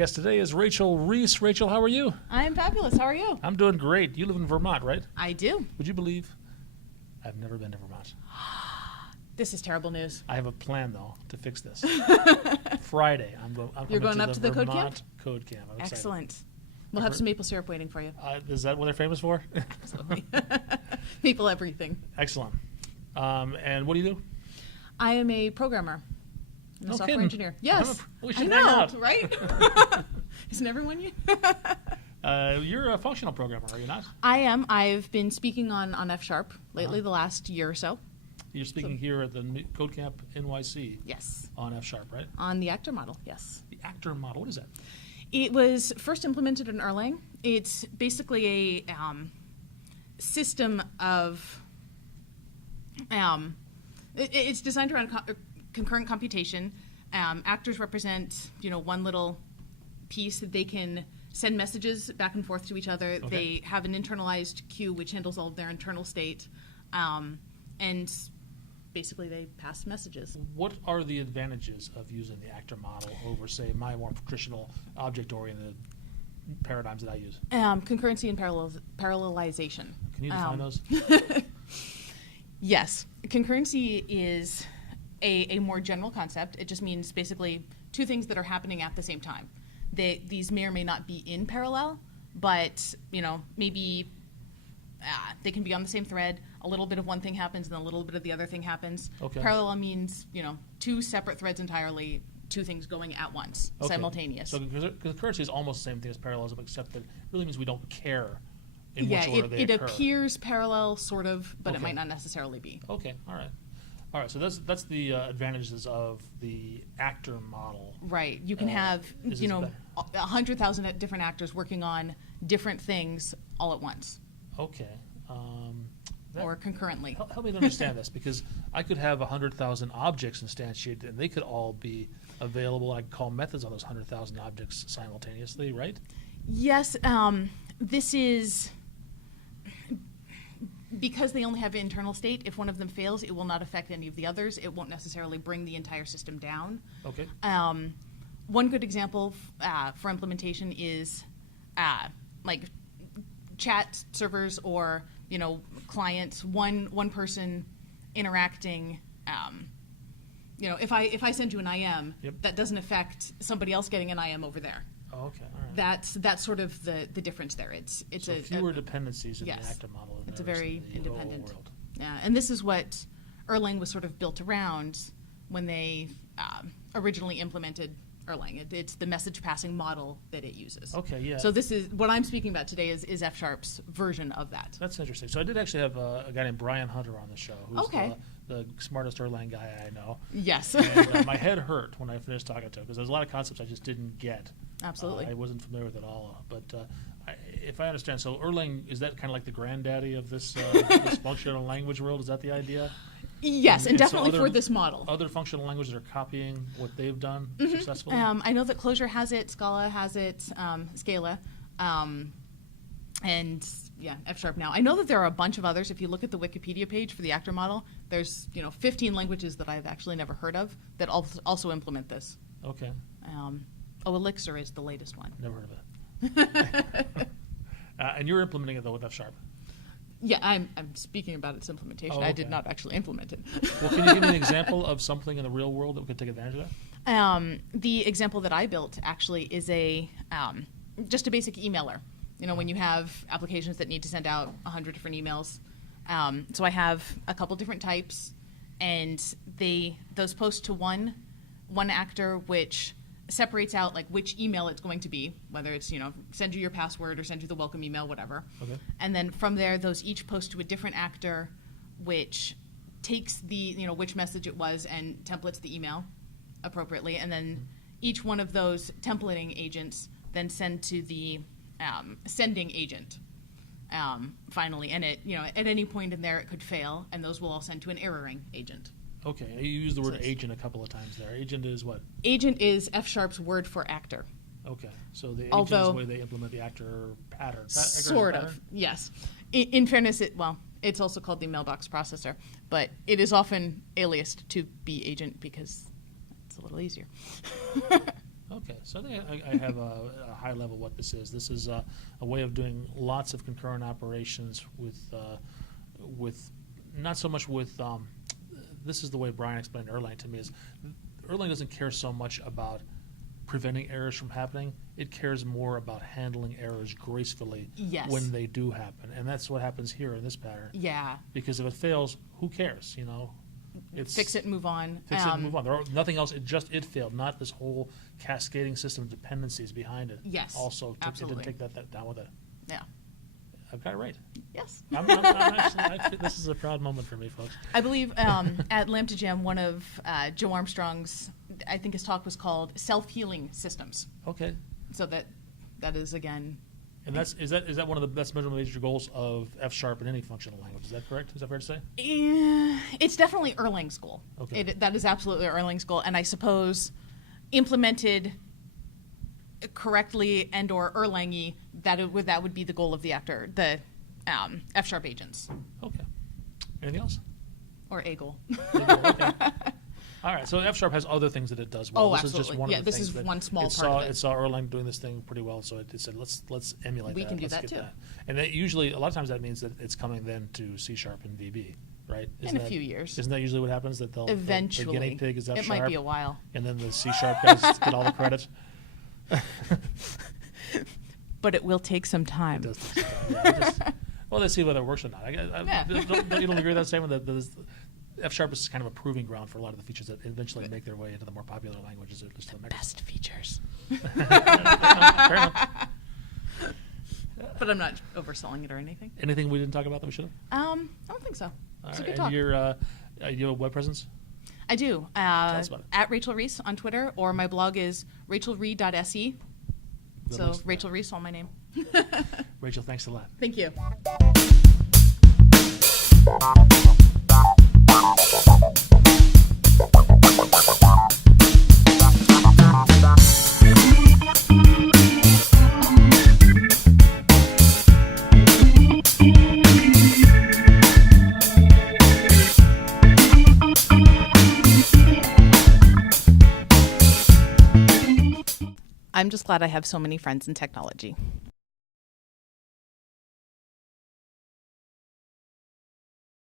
guest today is Rachel Reese. Rachel, how are you? I'm fabulous. How are you? I'm doing great. You live in Vermont, right? I do. Would you believe I've never been to Vermont? This is terrible news. I have a plan, though, to fix this. Friday, I'm going up to the Vermont Code Camp. I'm excited. Excellent. We'll have some maple syrup waiting for you. Is that what they're famous for? Absolutely. Maple everything. Excellent. And what do you do? I am a programmer. I'm a software engineer. Yes. We should I know, hang out. Right? Isn't everyone you? You're a functional programmer, are you not? I am. I've been speaking on F# lately, the last year or so. You're speaking here at the Code Camp NYC. Yes. On F#, right? On the actor model, yes. The actor model, what is that? It was first implemented in Erlang. It's basically a system of... it's designed around concurrent computation. Actors represent, one little piece that they can send messages back and forth to each other. Okay. They have an internalized queue which handles all of their internal state, and basically they pass messages. What are the advantages of using the actor model over, say, my more traditional object-oriented paradigms that I use? Concurrency and parallelization. Can you define those? Yes. Concurrency is a more general concept. It just means basically two things that are happening at the same time. These may or may not be in parallel, but maybe they can be on the same thread. A little bit of one thing happens and a little bit of the other thing happens. Okay. Parallel means two separate threads entirely, two things going at once, simultaneous. So concurrency is almost the same thing as parallelism, except that it really means we don't care in which order they occur. It appears parallel, sort of, but it might not necessarily be. Okay, all right. So that's the advantages of the actor model. Right. You can have 100,000 different actors working on different things all at once. Okay. Or concurrently. Help me to understand this, because I could have 100,000 objects instantiated, and they could all be available. I could call methods on those 100,000 objects simultaneously, right? Yes. This is... Because they only have internal state, if one of them fails, it will not affect any of the others. It won't necessarily bring the entire system down. Okay. One good example for implementation is like chat servers or clients. One person interacting. If I send you an IM, that doesn't affect somebody else getting an IM over there. Oh, okay. All right. That's sort of the difference there. It's so fewer dependencies in the actor model. It's a very independent. World. Yeah, and this is what Erlang was sort of built around when they originally implemented Erlang. It's the message passing model that it uses. Okay, yeah. So this is what I'm speaking about today is F#'s version of that. That's interesting. So I did actually have a guy named Brian Hunter on the show, who's the smartest Erlang guy I know. Yes. And my head hurt when I finished talking to him, because there's a lot of concepts I just didn't get. Absolutely. I wasn't familiar with it all. But if I understand, so Erlang, is that kind of like the granddaddy of this, this functional language world? Is that the idea? Yes, and definitely so for this model. Other functional languages are copying what they've done successfully? I know that Clojure has it, Scala has it, Scala, and F# now. I know that there are a bunch of others. If you look at the Wikipedia page for the actor model, there's 15 languages that I've actually never heard of that also implement this. Okay. Elixir is the latest one. Never heard of it. And you're implementing it, though, with F#. Yeah, I'm speaking about its implementation. Oh, okay. I did not actually implement it. Well, can you give me an example of something in the real world that we could take advantage of that? The example that I built actually is just a basic emailer. When you have applications that need to send out 100 different emails. So I have a couple different types, and those post to one actor, which separates out like which email it's going to be, whether it's send you your password or send you the welcome email, whatever. Okay. And then from there, those each post to a different actor, which takes the which message it was and templates the email appropriately, and then each one of those templating agents then send to the sending agent finally, and at any point in there it could fail, and those will all send to an erroring agent. Okay, you used the word agent a couple of times there. Agent is what? Agent is F# word for actor. Okay, so the agent is the way they implement the actor pattern. Sort of, yes. In fairness, it's also called the mailbox processor, but it is often aliased to be agent because it's a little easier. Okay. Okay, so I think I have a high level what this is. This is a way of doing lots of concurrent operations with not so much with. This is the way Brian explained Erlang to me. Is Erlang doesn't care so much about preventing errors from happening. It cares more about handling errors gracefully Yes. when they do happen, and that's what happens here in this pattern. Yeah. Because if it fails, who cares? You know, it's Fix it and move on. Fix it and move on. Nothing else. It failed. Not this whole cascading system of dependencies behind it. Yes, Also, it absolutely. didn't take that down with it. Yeah. I've got it right. Yes. I'm actually, this is a proud moment for me, folks. I believe at Lambda Jam, one of Joe Armstrong's, I think his talk was called Self-Healing Systems. Okay. So that is, again, And is that one of the best measurable major goals of F# in any functional language? Is that correct? Is that fair to say? it's definitely Erlang's goal. Okay. That is absolutely Erlang's goal. And I suppose implemented correctly and or Erlang-y, that would be the goal of the F# agents. Okay. Anything else? Or a goal. Okay. All right. So F# has other things that it does well. Oh, this is just absolutely. one Yeah, of the this things is that one small it part saw, of it. It saw Erlang doing this thing pretty well, so it said let's emulate We that. can do Let's that get too. that. And that usually, a lot of times, that means that it's coming then to C# and VB, right? In a few years. Isn't that usually what happens? That they'll Eventually. the guinea pig is F#, It might be a while. and then the C# guys get all the credit. But it will take some time. It does take some time. Yeah, well, let's see whether it works or not. Yeah. Don't you don't agree with that statement that F# is kind of a proving ground for a lot of the features that eventually make their way into the more popular languages, at least to the Best features. Fair enough. But I'm not overselling it or anything. Anything we didn't talk about that we should have? I don't think so. All It's a right. good And talk. you have a web presence? I do. us about it. At Rachel Reese on Twitter, or my blog is rachelreed.se. The So links to Rachel Reese, all my name. Rachel, thanks a lot. Thank you. I'm just glad I have so many friends in technology.